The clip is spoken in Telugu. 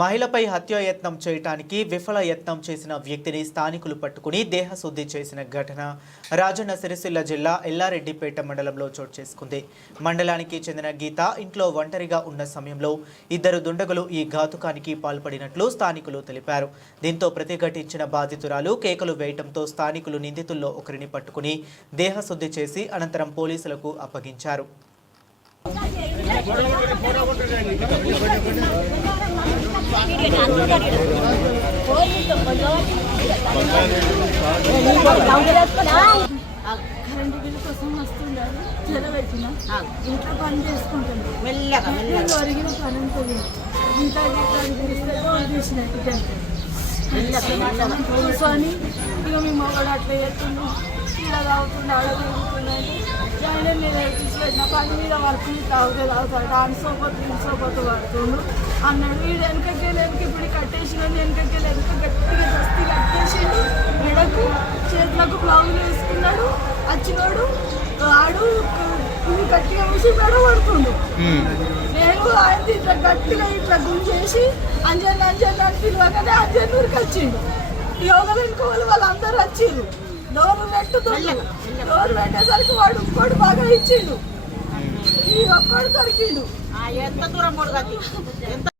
మహిళపై హత్యాయత్నం చేయడానికి విఫల యత్నం చేసిన వ్యక్తిని స్థానికులు పట్టుకుని దేహశుద్ధి చేసిన ఘటన రాజన్న సిరిసిల్ల జిల్లా ఎల్లారెడ్డిపేట మండలంలో చోటు చేసుకుంది. మండలానికి చెందిన గీత ఇంట్లో ఒంటరిగా ఉన్న సమయంలో ఇద్దరు దుండగులు ఈ ఘాతుకానికి పాల్పడినట్లు స్థానికులు తెలిపారు. దీంతో ప్రతిఘటించిన బాధితురాలు కేకలు వేయడంతో స్థానికులు నిందితుల్లో ఒకరిని పట్టుకుని దేహశుద్ధి చేసి అనంతరం పోలీసులకు అప్పగించారు. కరెంటు బిల్లు కోసం వస్తుండాలి జలబెట్టిన ఇంట్లో పని చేసుకుంటుంది ఒరిగిన పని ఉంటుంది ఇంత కూర్చొని ఇక మీ మొగడు అట్లా చేస్తుండు ఇలా తాగుతుండే ఆడ తిరుగుతుందండి ఆయన మీద తీసుకెళ్ళిన పని మీద వర్క్ తాగుతాడు దాని సోపత్తు పడుతుండు అన్నాడు. వీడు వెనకకి ఇప్పుడు కట్టేసిన వెనకకి గట్టిగా దస్తి కట్టేసి మెడకు చేతులకు బ్లౌజులు వేసుకున్నాడు. వచ్చినోడు ఆడు గట్టిగా వేసి మెడ పడుతుండు. నేను ఆయన ఇట్లా గట్టిగా ఇట్లా గుంజేసి అంజన్ అని పిలవగానే అంజన్నూరికి వచ్చిండు. యోగ వెనుకోవాలి వాళ్ళందరూ వచ్చిండు. డోరు పెట్టేసరికి వాడు ఒక్కడు బాగా ఇచ్చిండు. ఈ ఒక్కడు దొరికిండు. ఎంత దూరం